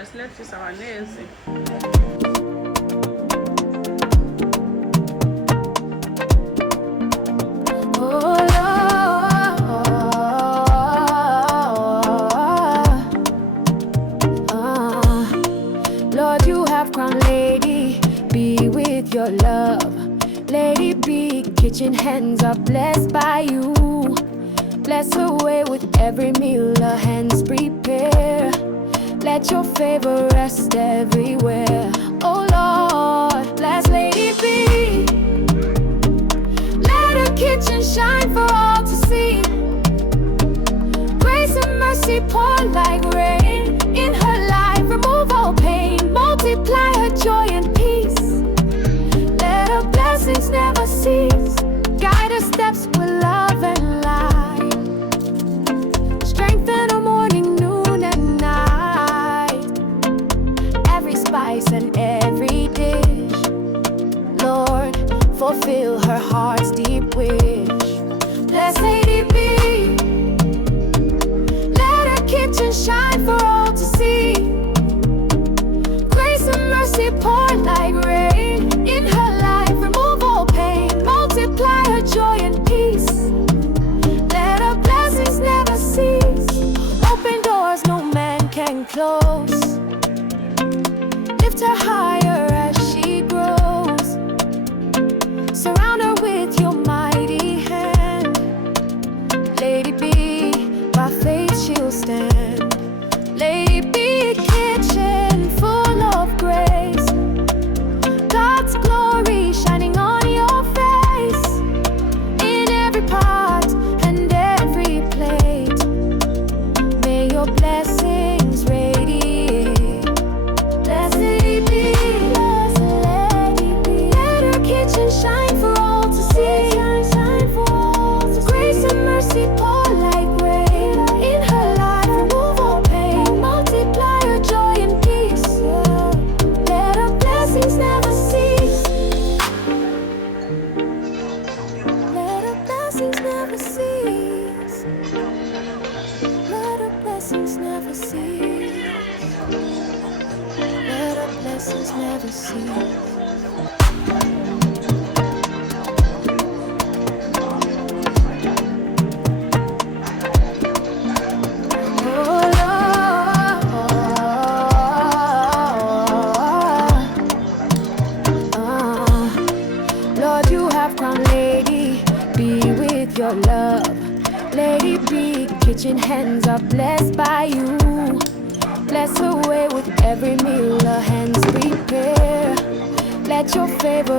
first. Let's use our nails. Lord, you have crowned Lady B with your love. Lady B, kitchen hands are blessed by you. Bless her way with every meal her hands prepare. Let your favor rest everywhere. Oh Lord, bless Lady B. Let her kitchen shine for all to see. Grace and mercy pour like rain in her life. Remove all pain, multiply her joy and peace. Let her blessings never cease. Guide her steps with love and light. Strengthen her morning, noon and night. Every spice and every dish, Lord, fulfill her heart's deep wish. Bless Lady B. Let her kitchen shine for all to see. Grace and mercy pour like rain in her life. Remove all pain, multiply her joy and peace. Let her blessings never cease. Open doors no man can close. Lift her higher as she grows. Surround her with your mighty hand. Lady B, by faith she'll stand. Lady B, kitchen full of grace. God's glory shining on your face. In every pot and every plate, may your blessings radiate. Bless Lady B. Bless Lady B. Let her kitchen shine for all to see. Grace and mercy pour like rain in her life. Remove all pain, multiply her joy and peace. Let her blessings never cease. Let her blessings never cease. Let her blessings never cease. Let her blessings never cease. Lord, you have crowned Lady B with your love. Lady B, kitchen hands are blessed by you. Bless her way with every meal her hands prepare. Let your favor